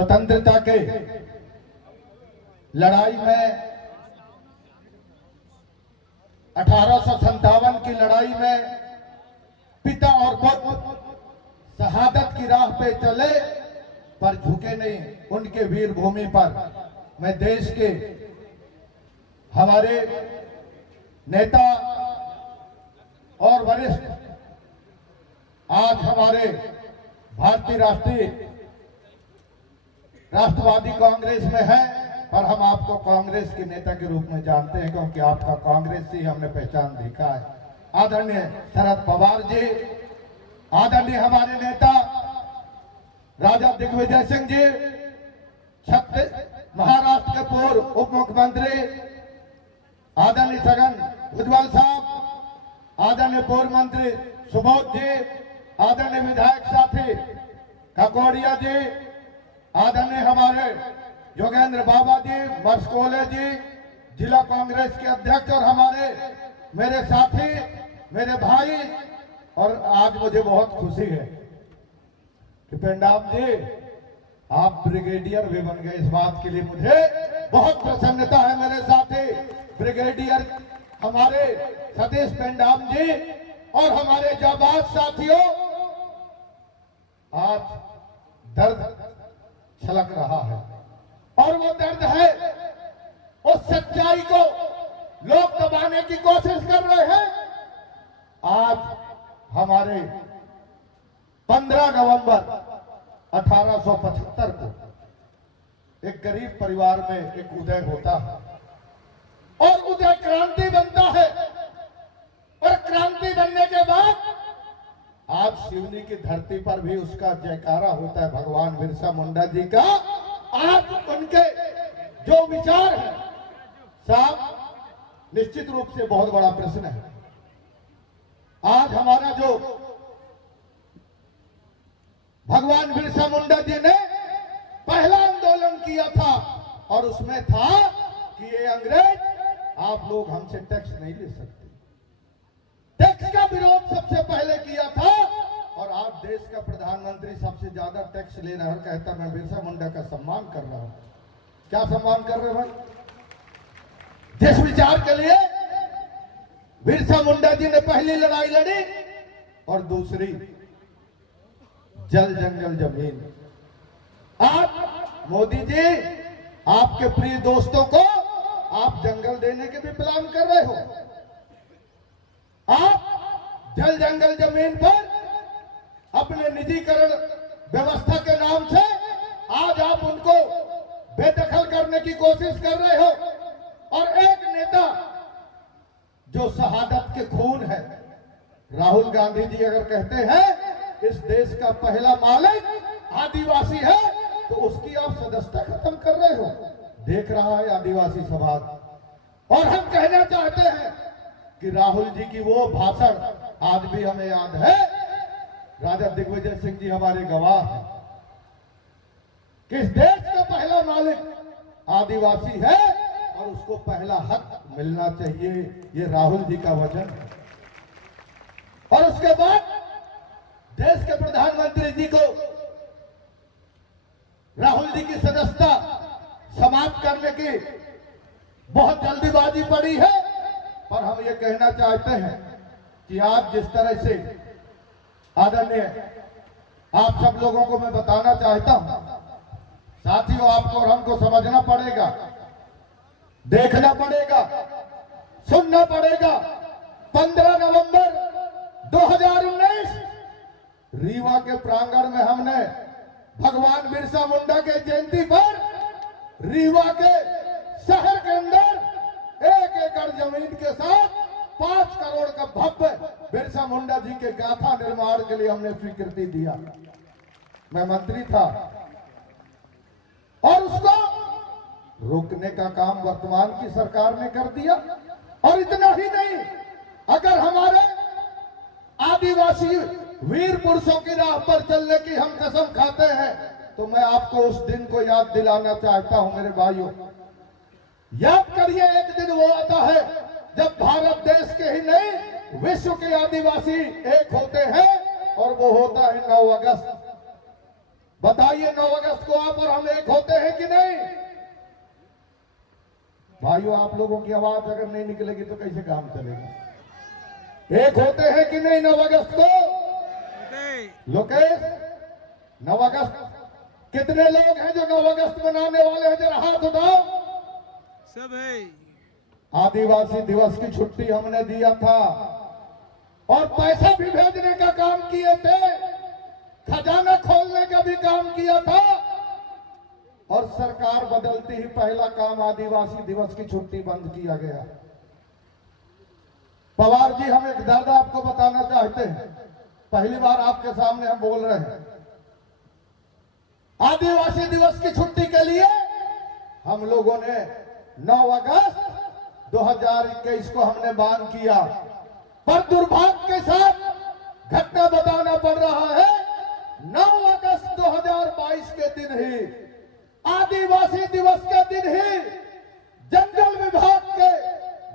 स्वतंत्रता के लड़ाई में 1857 की लड़ाई में पिता और पुत्र शहादत की राह पे चले पर झुके नहीं। उनके वीर भूमि पर मैं देश के हमारे नेता और वरिष्ठ आज हमारे भारतीय राष्ट्रवादी कांग्रेस में है, पर हम आपको कांग्रेस के नेता के रूप में जानते हैं क्योंकि आपका कांग्रेस से हमने पहचान देखा है। आदरणीय शरद पवार जी, आदरणीय हमारे नेता राजा दिग्विजय सिंह जी, महाराष्ट्र के पूर्व उप मुख्यमंत्री आदरणीय छगन भुजबल साहब, आदरणीय पूर्व मंत्री सुबोध जी, आदरणीय विधायक साथी काकोड़िया जी, आदरणीय हमारे योगेंद्र बाबा जी, मस्कोले जी, जिला कांग्रेस के अध्यक्ष और हमारे मेरे साथी, मेरे भाई, और आज मुझे बहुत खुशी है कि पेंडाब जी आप ब्रिगेडियर भी बन गए। इस बात के लिए मुझे बहुत प्रसन्नता है। मेरे साथी ब्रिगेडियर हमारे सतीश पेंडाब जी और हमारे जाबाज साथियों, आज दर्द छलक रहा है और वो दर्द है उस सच्चाई को लोग दबाने की कोशिश कर रहे हैं। आज हमारे 15 नवंबर 1875 को एक गरीब परिवार में एक उदय होता है और उदय क्रांति बनता है, और क्रांति बनने के बाद आज सिवनी की धरती पर भी उसका जयकारा होता है भगवान बिरसा मुंडा जी का। आज उनके जो विचार है साहब, निश्चित रूप से बहुत बड़ा प्रश्न है। आज हमारा जो भगवान बिरसा मुंडा जी ने पहला आंदोलन किया था और उसमें था कि ये अंग्रेज आप लोग हमसे टैक्स नहीं ले सकते। टैक्स का विरोध सबसे पहले किया था और आज देश का प्रधानमंत्री सबसे ज्यादा टैक्स ले रहा है, कहता मैं बिरसा मुंडा का सम्मान कर रहा हूं। क्या सम्मान कर रहे भाई? जिस विचार के लिए बिरसा मुंडा जी ने पहली लड़ाई लड़ी और दूसरी जल जंगल जमीन। आप मोदी जी आपके प्रिय दोस्तों को आप जंगल देने के भी प्लान कर रहे हो। आप जल जंगल जमीन पर अपने निजीकरण व्यवस्था के नाम से आज आप उनको बेदखल करने की कोशिश कर रहे हो। और एक नेता जो शहादत के खून है, राहुल गांधी जी अगर कहते हैं इस देश का पहला मालिक आदिवासी है, तो उसकी आप सदस्यता खत्म कर रहे हो। देख रहा है आदिवासी समाज। और हम कहना चाहते हैं कि राहुल जी की वो भाषण आज भी हमें याद है। राजा दिग्विजय सिंह जी हमारे गवाह हैं कि इस देश का पहला मालिक आदिवासी है और उसको पहला हक मिलना चाहिए। ये राहुल जी का वचन है। और उसके बाद देश के प्रधानमंत्री जी को राहुल जी की सदस्यता समाप्त करने की बहुत जल्दीबाजी पड़ी है। पर हम ये कहना चाहते हैं कि आज जिस तरह से आदरणीय आप सब लोगों को मैं बताना चाहता हूं, साथियों आपको और हमको समझना पड़ेगा, देखना पड़ेगा, सुनना पड़ेगा। 15 नवंबर 2019 रीवा के प्रांगण में हमने भगवान बिरसा मुंडा के जयंती पर रीवा के शहर के अंदर 1 एकड़ जमीन के साथ 5 करोड़ का भव्य बिरसा मुंडा जी के गाथा निर्माण के लिए हमने स्वीकृति दिया। मैं मंत्री था और उसको रोकने का काम वर्तमान की सरकार ने कर दिया। और इतना ही नहीं, अगर हमारे आदिवासी वीर पुरुषों की राह पर चलने की हम कसम खाते हैं तो मैं आपको उस दिन को याद दिलाना चाहता हूं मेरे भाइयों। याद करिए, एक दिन वो आता है जब भारत देश के ही नहीं विश्व के आदिवासी एक होते हैं और वो होता है 9 अगस्त। बताइए 9 अगस्त को आप और हम एक होते हैं कि नहीं? भाइयों, आप लोगों की आवाज अगर नहीं निकलेगी तो कैसे काम चलेगा? एक होते हैं कि नहीं 9 अगस्त को? लोकेश, 9 अगस्त कितने लोग हैं जो 9 अगस्त मनाने वाले हैं? जरा हाथ उठाओ। सब है। आदिवासी दिवस की छुट्टी हमने दिया था और पैसा भी भेजने का काम किए थे, खजाना खोलने का भी काम किया था, और सरकार बदलती ही पहला काम आदिवासी दिवस की छुट्टी बंद किया गया। पवार जी, हम एक दर्द आपको बताना चाहते हैं, पहली बार आपके सामने हम बोल रहे हैं। आदिवासी दिवस की छुट्टी के लिए हम लोगों ने 9 अगस्त 2021 को हमने मांग किया, पर दुर्भाग्य के साथ घटना बताना पड़ रहा है 9 अगस्त 2022 के दिन ही, आदिवासी दिवस के दिन ही जंगल विभाग के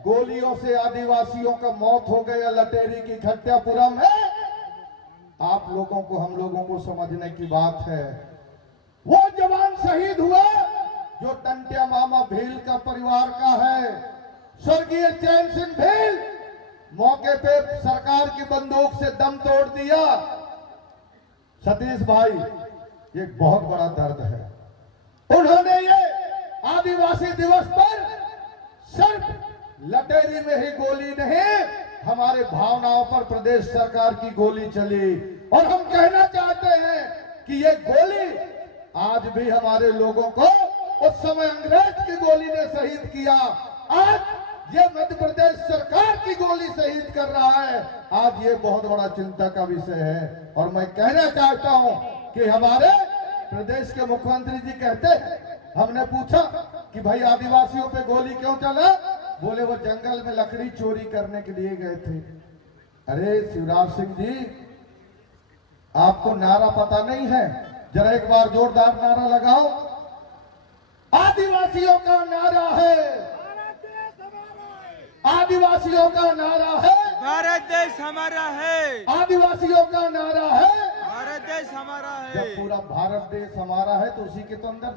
गोलियों से आदिवासियों का मौत हो गया लटेरी की खट्यापुरा में। आप लोगों को, हम लोगों को समझने की बात है, वो जवान शहीद हुआ जो टंटिया मामा भील का परिवार का है, स्वर्गीय चैन सिंह भील। मौके पे सरकार की बंदूक से दम तोड़ दिया। सतीश भाई, ये बहुत बड़ा दर्द है। उन्होंने ये आदिवासी दिवस पर सिर्फ लटेरी में ही गोली नहीं, हमारे भावनाओं पर प्रदेश सरकार की गोली चली। और हम कहना चाहते हैं कि ये गोली आज भी हमारे लोगों को उस समय अंग्रेज की गोली ने शहीद किया, आज ये मध्य प्रदेश सरकार की गोली शहीद कर रहा है। आज ये बहुत बड़ा चिंता का विषय है। और मैं कहना चाहता हूं कि हमारे प्रदेश के मुख्यमंत्री जी कहते हैं, हमने पूछा कि भाई आदिवासियों पे गोली क्यों चला? बोले वो जंगल में लकड़ी चोरी करने के लिए गए थे। अरे शिवराज सिंह जी, आपको नारा पता नहीं है? जरा एक बार जोरदार नारा लगाओ। आदिवासियों का नारा है, आदिवासियों का नारा है, भारत देश हमारा है, आदिवासियों का नारा है, भारत देश हमारा है। जब पूरा भारत देश हमारा है तो उसी के तो अंदर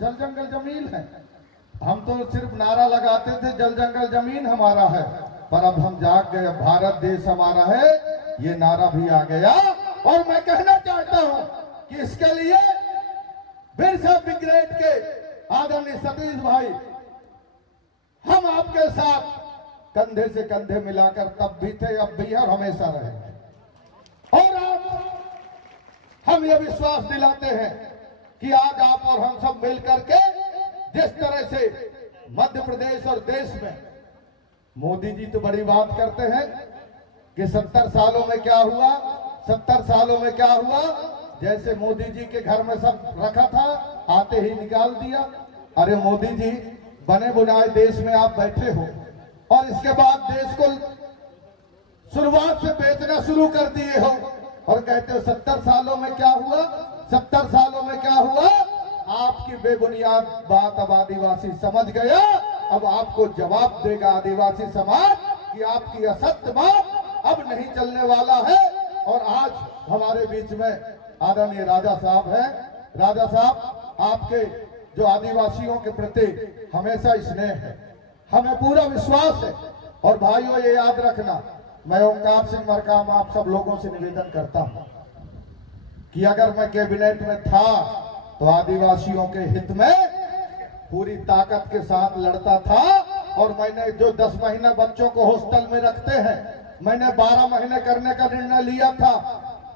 जल जंगल जमीन है। हम तो सिर्फ नारा लगाते थे जल जंगल जमीन हमारा है, पर अब हम जाग गए, भारत देश हमारा है, ये नारा भी आ गया। और मैं कहना चाहता हूं कि इसके लिए बिरसा ब्रिगेड के आदरणीय सतीश भाई, हम आपके साथ कंधे से कंधे मिलाकर तब भी थे, अब भी है और हमेशा रहेंगे। और आप, हम ये विश्वास दिलाते हैं कि आज आप और हम सब मिलकर के जिस तरह से मध्य प्रदेश और देश में, मोदी जी तो बड़ी बात करते हैं कि 70 सालों में क्या हुआ, 70 सालों में क्या हुआ, जैसे मोदी जी के घर में सब रखा था, आते ही निकाल दिया। अरे मोदी जी, बने बुनाए देश में आप बैठे हो और इसके बाद देश को शुरुआत से बेचना शुरू कर दिए हो और कहते हो 70 सालों में क्या हुआ, 70 सालों में क्या हुआ। आपकी बेबुनियाद बात अब आदिवासी समझ गया। अब आपको जवाब देगा आदिवासी समाज कि आपकी असत्य बात अब नहीं चलने वाला है। और आज हमारे बीच में आदरणीय राजा साहब हैं। राजा साहब, आपके जो आदिवासियों के प्रति हमेशा स्नेह है, हमें पूरा विश्वास है। और भाइयों, ये याद रखना, मैं ओंकार सिंह मरकाम आप सब लोगों से निवेदन करता हूं कि अगर मैं कैबिनेट में था तो आदिवासियों के हित में पूरी ताकत के साथ लड़ता था। और मैंने जो 10 महीना बच्चों को हॉस्टल में रखते हैं, मैंने 12 महीने करने का निर्णय लिया था।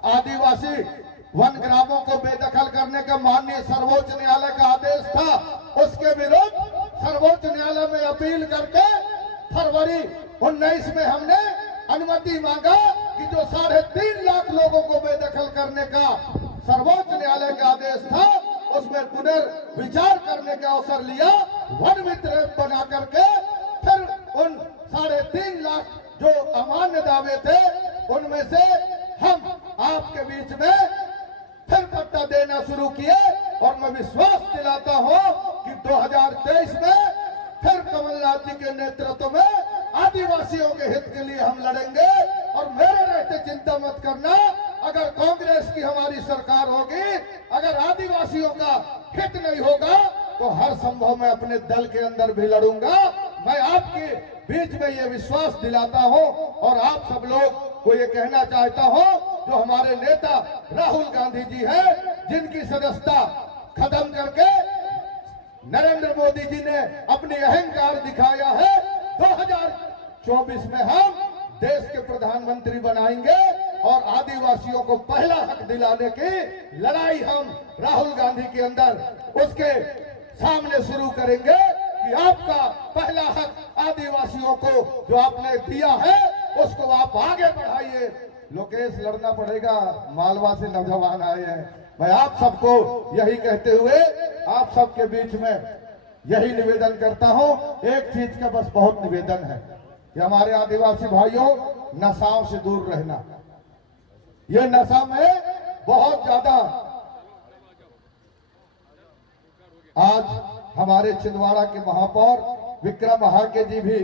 आदिवासी वन ग्रामों को बेदखल करने का माननीय सर्वोच्च न्यायालय का आदेश था, उसके विरुद्ध सर्वोच्च न्यायालय में अपील करके फरवरी 19 में हमने अनुमति मांगा कि जो 3.5 लाख लोगों को बेदखल करने का सर्वोच्च न्यायालय का आदेश था, उसमें पुनर्विचार करने का अवसर लिया। वन मित्र बना करके फिर उन 3.5 लाख जो अमान्य दावे थे, उनमें से हम आपके बीच में फिर पट्टा देना शुरू किए। और मैं विश्वास दिलाता हूं कि 2023 में फिर कमलनाथ जी के नेतृत्व में आदिवासियों के हित के लिए हम लड़ेंगे। और मेरे रहते चिंता मत करना, अगर कांग्रेस की हमारी सरकार होगी, अगर आदिवासियों का हित नहीं होगा तो हर संभव मैं अपने दल के अंदर भी लड़ूंगा। मैं आपके बीच में ये विश्वास दिलाता हूं और आप सब लोग को ये कहना चाहता हूं, जो हमारे नेता राहुल गांधी जी हैं, जिनकी सदस्यता खत्म करके नरेंद्र मोदी जी ने अपनी अहंकार दिखाया है, 2024 में हम देश के प्रधानमंत्री बनाएंगे और आदिवासियों को पहला हक दिलाने की लड़ाई हम राहुल गांधी के अंदर उसके सामने शुरू करेंगे कि आपका पहला हक आदिवासियों को जो आपने दिया है उसको आप आगे बढ़ाइए। लोकेश, लड़ना पड़ेगा, मालवा से नौजवान आए हैं। मैं आप सबको यही कहते हुए आप सबके बीच में यही निवेदन करता हूं। एक चीज का बस बहुत निवेदन है कि हमारे आदिवासी भाइयों, नशाओं से दूर रहना। ये नशा में बहुत ज्यादा, आज हमारे छिंदवाड़ा के महापौर विक्रम महाके जी भी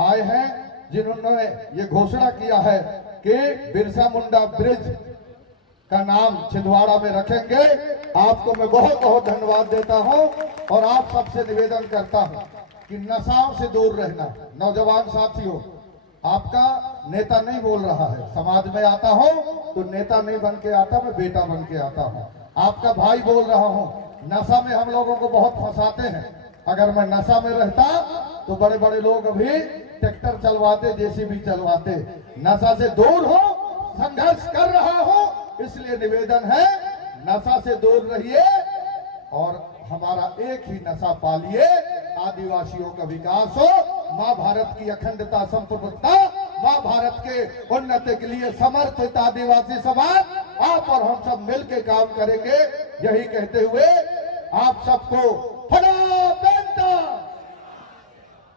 आए हैं, जिन्होंने ये घोषणा किया है कि बिरसा मुंडा ब्रिज का नाम छिंदवाड़ा में रखेंगे। आपको मैं बहुत बहुत धन्यवाद देता हूं और आप सबसे निवेदन करता हूं कि नशाओं से दूर रहना। नौजवान साथियों, आपका नेता नहीं बोल रहा है, समाज में आता हूं तो नेता नहीं बन के आता, मैं बेटा बन के आता हूं, आपका भाई बोल रहा हूं। नशा में हम लोगों को बहुत फंसाते हैं। अगर मैं नशा में रहता तो बड़े बड़े लोग अभी ट्रैक्टर चलवाते, जेसीबी चलवाते। नशा से दूर हो, संघर्ष कर रहा हूं, इसलिए निवेदन है नशा से दूर रहिए और हमारा एक ही नशा पालिए, आदिवासियों का विकास हो, माँ भारत की अखंडता संप्रभुता, माँ भारत के उन्नति के लिए समर्पित आदिवासी समाज, आप और हम सब मिलकर काम करेंगे। यही कहते हुए आप सबको फड़ा पेंटा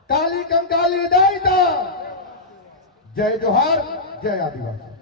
काली कंकाली दाईदा, जय जोहार, जय आदिवासी।